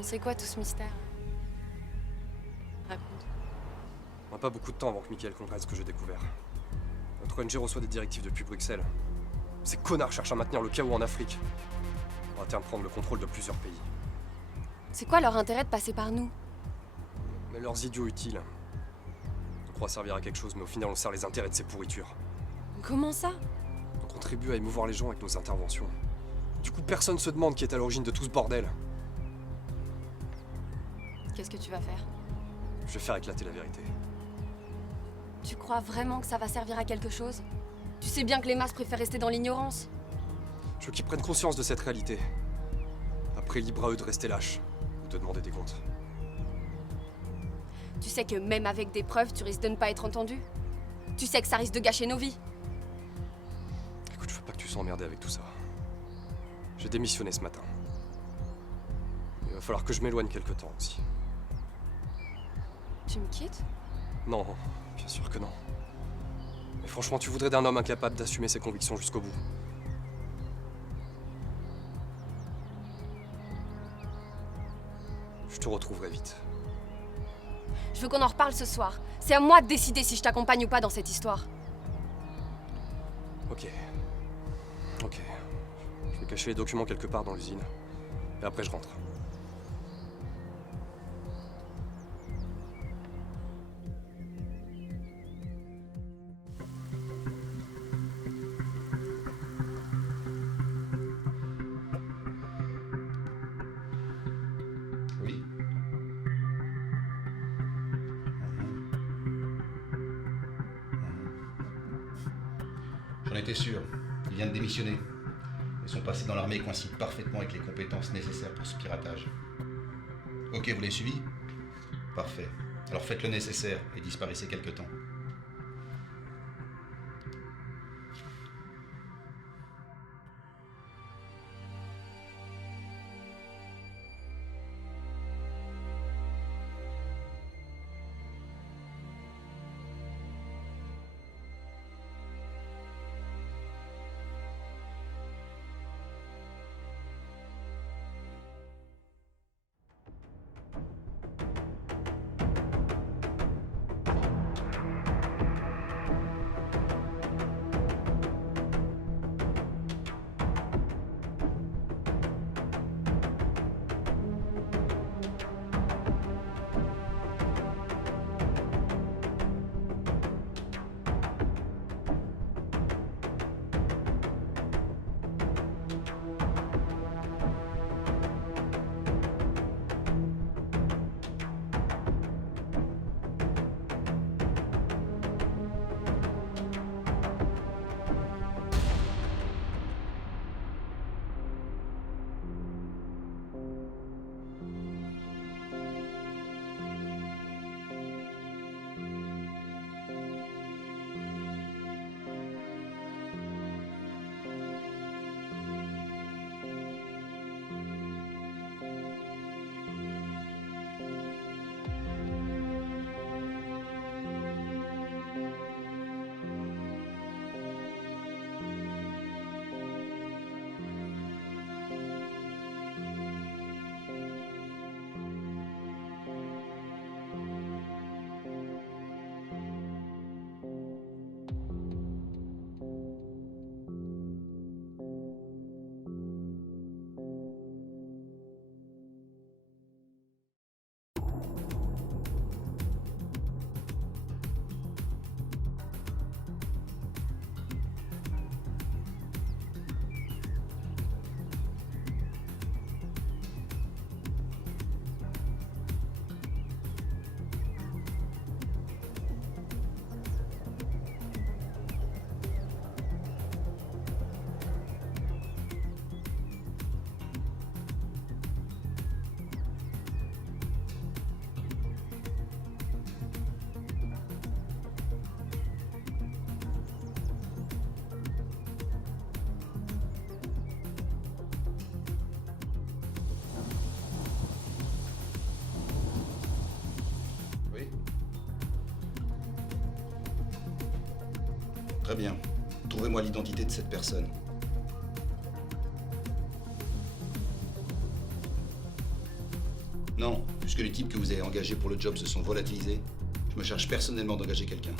Bon, c'est quoi tout ce mystère? Raconte. On n'a pas beaucoup de temps avant que Michael comprenne ce que j'ai découvert. Notre ONG reçoit des directives depuis Bruxelles. Ces connards cherchent à maintenir le chaos en Afrique. On va à terme prendre le contrôle de plusieurs pays. C'est quoi leur intérêt de passer par nous? Mais leurs idiots utiles. On croit servir à quelque chose, mais au final on sert les intérêts de ces pourritures. Comment ça? On contribue à émouvoir les gens avec nos interventions. Du coup, personne se demande qui est à l'origine de tout ce bordel. Qu'est-ce que tu vas faire? Je vais faire éclater la vérité. Tu crois vraiment que ça va servir à quelque chose? Tu sais bien que les masses préfèrent rester dans l'ignorance. Je veux qu'ils prennent conscience de cette réalité. Après, libre à eux de rester lâches ou de demander des comptes. Tu sais que même avec des preuves, tu risques de ne pas être entendu. Tu sais que ça risque de gâcher nos vies. Écoute, je veux pas que tu sois emmerdé avec tout ça. J'ai démissionné ce matin. Il va falloir que je m'éloigne quelque temps aussi. Tu me quittes? Non, bien sûr que non. Mais franchement, tu voudrais d'un homme incapable d'assumer ses convictions jusqu'au bout. Je te retrouverai vite. Je veux qu'on en reparle ce soir. C'est à moi de décider si je t'accompagne ou pas dans cette histoire. Ok. Ok. Je vais cacher les documents quelque part dans l'usine. Et après, je rentre. Oui. J'en étais sûr. Il vient de démissionner. Et son passé dans l'armée coïncide parfaitement avec les compétences nécessaires pour ce piratage. Ok, vous l'avez suivi? Parfait. Alors faites le nécessaire et disparaissez quelque temps. Oui. Très bien. Trouvez-moi l'identité de cette personne. Non, puisque les types que vous avez engagés pour le job se sont volatilisés, je me charge personnellement d'engager quelqu'un.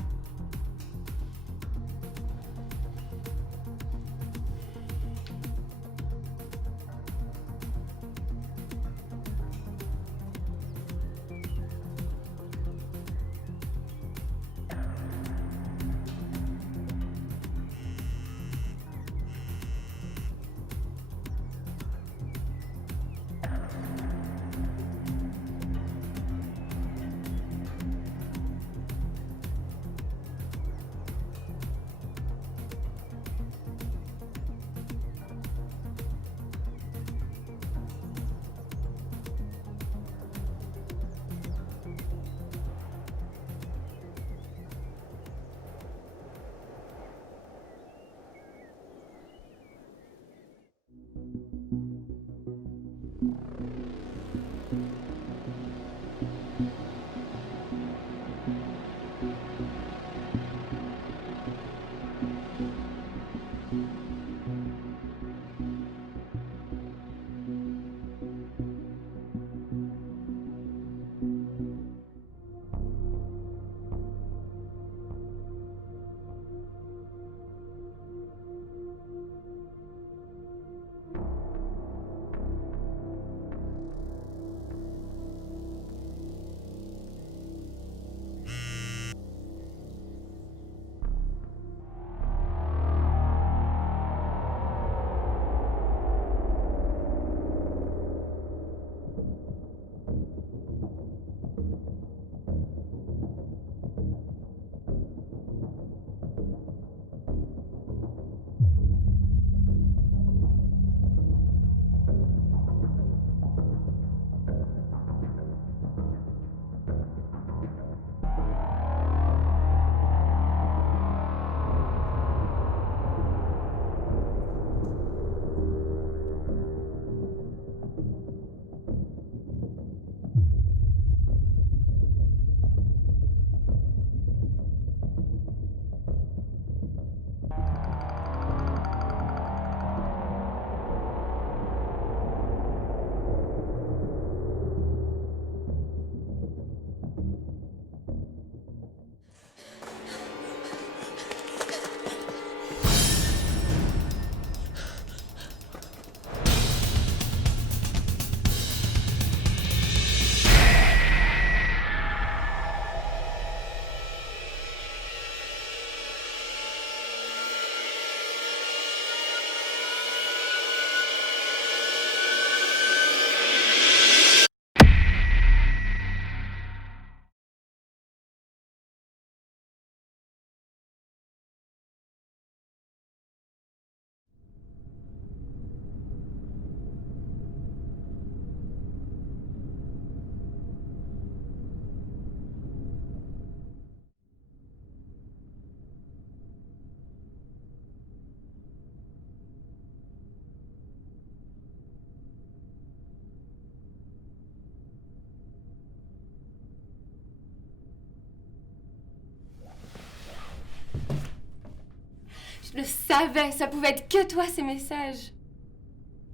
Je le savais, ça pouvait être que toi ces messages.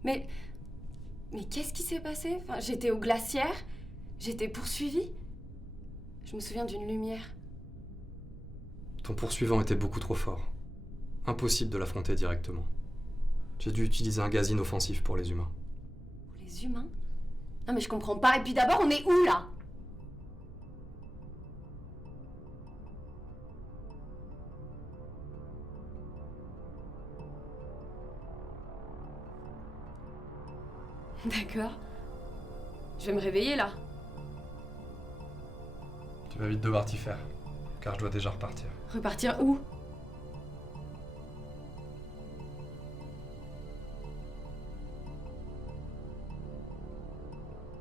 Mais qu'est-ce qui s'est passé? Enfin, j'étais au glaciaire, j'étais poursuivie. Je me souviens d'une lumière. Ton poursuivant était beaucoup trop fort. Impossible de l'affronter directement. J'ai dû utiliser un gaz inoffensif pour les humains. Pour les humains? Non mais je comprends pas. Et puis d'abord, on est où là? D'accord. Je vais me réveiller là. Tu vas vite devoir t'y faire, car je dois déjà repartir. Repartir où?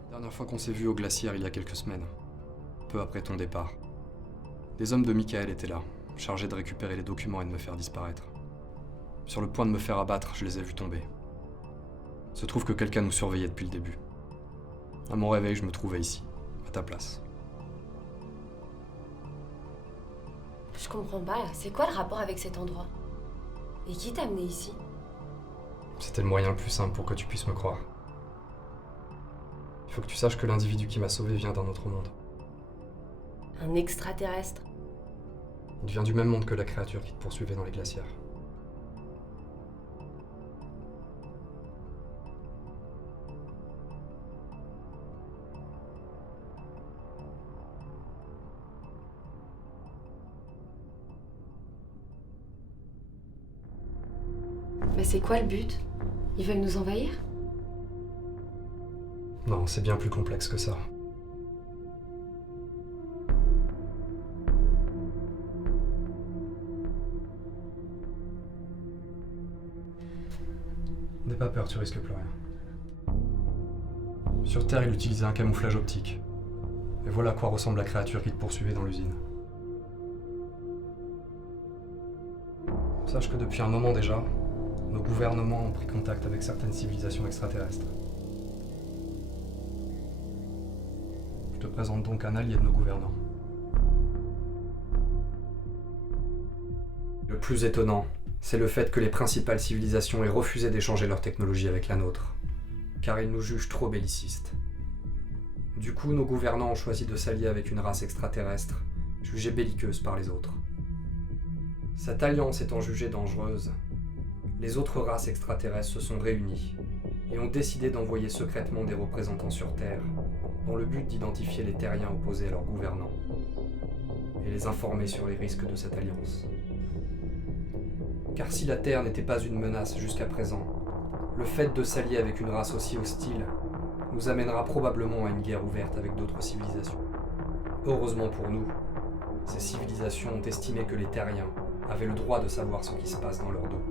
La dernière fois qu'on s'est vu au glaciaire il y a quelques semaines, peu après ton départ, les hommes de Michael étaient là, chargés de récupérer les documents et de me faire disparaître. Sur le point de me faire abattre, je les ai vus tomber. Se trouve que quelqu'un nous surveillait depuis le début. À mon réveil, je me trouvais ici, à ta place. Je comprends pas là. C'est quoi le rapport avec cet endroit? Et qui t'a amené ici? C'était le moyen le plus simple pour que tu puisses me croire. Il Faut que tu saches que l'individu qui m'a sauvé vient d'un autre monde. Un extraterrestre. Il vient du même monde que la créature qui te poursuivait dans les glacières. Mais c'est quoi le but? Ils veulent nous envahir? Non, c'est bien plus complexe que ça. N'aie pas peur, tu risques plus rien. Sur Terre, il utilisait un camouflage optique. Et voilà à quoi ressemble la créature qui te poursuivait dans l'usine. Sache que depuis un moment déjà, nos gouvernements ont pris contact avec certaines civilisations extraterrestres. Je te présente donc un allié de nos gouvernants. Le plus étonnant, c'est le fait que les principales civilisations aient refusé d'échanger leur technologie avec la nôtre, car ils nous jugent trop bellicistes. Du coup, nos gouvernants ont choisi de s'allier avec une race extraterrestre, jugée belliqueuse par les autres. Cette alliance étant jugée dangereuse, les autres races extraterrestres se sont réunies et ont décidé d'envoyer secrètement des représentants sur Terre, dans le but d'identifier les terriens opposés à leurs gouvernants et les informer sur les risques de cette alliance. Car si la Terre n'était pas une menace jusqu'à présent, le fait de s'allier avec une race aussi hostile nous amènera probablement à une guerre ouverte avec d'autres civilisations. Heureusement pour nous, ces civilisations ont estimé que les terriens avaient le droit de savoir ce qui se passe dans leur dos,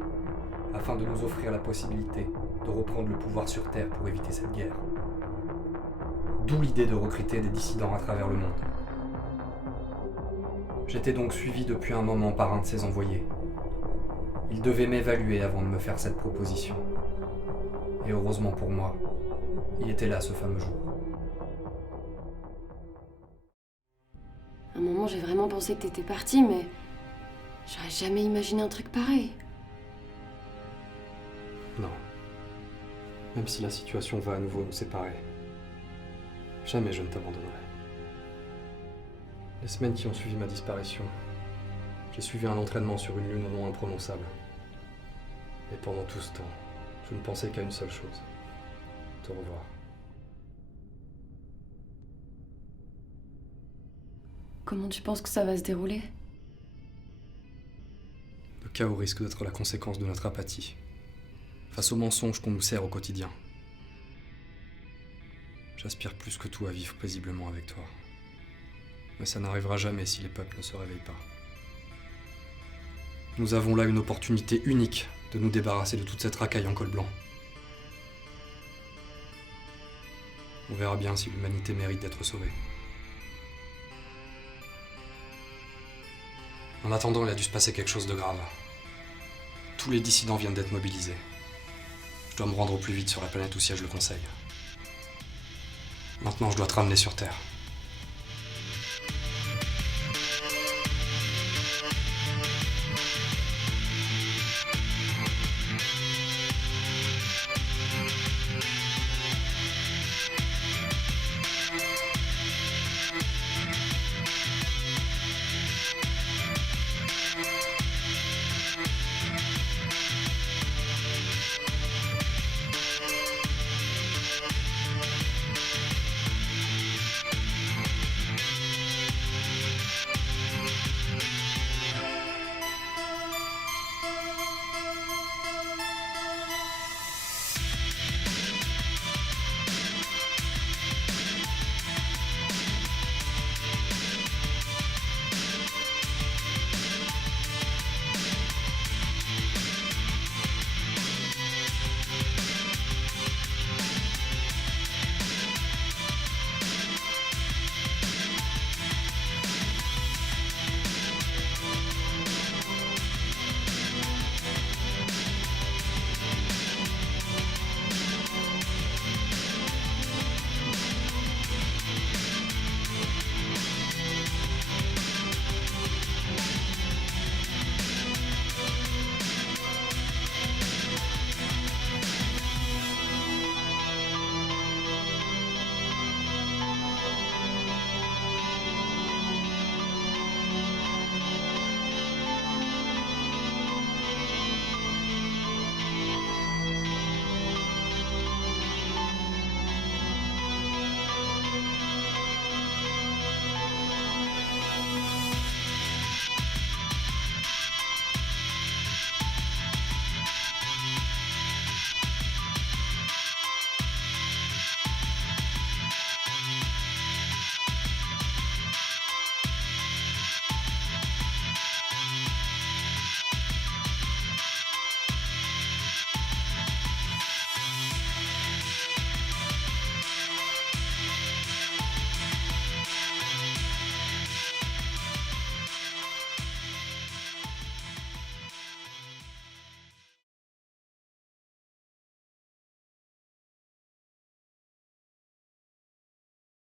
afin de nous offrir la possibilité de reprendre le pouvoir sur Terre pour éviter cette guerre. D'où l'idée de recruter des dissidents à travers le monde. J'étais donc suivi depuis un moment par un de ses envoyés. Il devait m'évaluer avant de me faire cette proposition. Et heureusement pour moi, il était là ce fameux jour. À un moment, j'ai vraiment pensé que t'étais parti, mais j'aurais jamais imaginé un truc pareil. Non. Même si la situation va à nouveau nous séparer, jamais je ne t'abandonnerai. Les semaines qui ont suivi ma disparition, j'ai suivi un entraînement sur une lune au nom imprononçable. Et pendant tout ce temps, je ne pensais qu'à une seule chose. Te revoir. Comment tu penses que ça va se dérouler? Le chaos risque d'être la conséquence de notre apathie, face aux mensonges qu'on nous sert au quotidien. J'aspire plus que tout à vivre paisiblement avec toi. Mais ça n'arrivera jamais si les peuples ne se réveillent pas. Nous avons là une opportunité unique de nous débarrasser de toute cette racaille en col blanc. On verra bien si l'humanité mérite d'être sauvée. En attendant, il a dû se passer quelque chose de grave. Tous les dissidents viennent d'être mobilisés. Je dois me rendre au plus vite sur la planète où siège le Conseil. Maintenant, je dois te ramener sur Terre.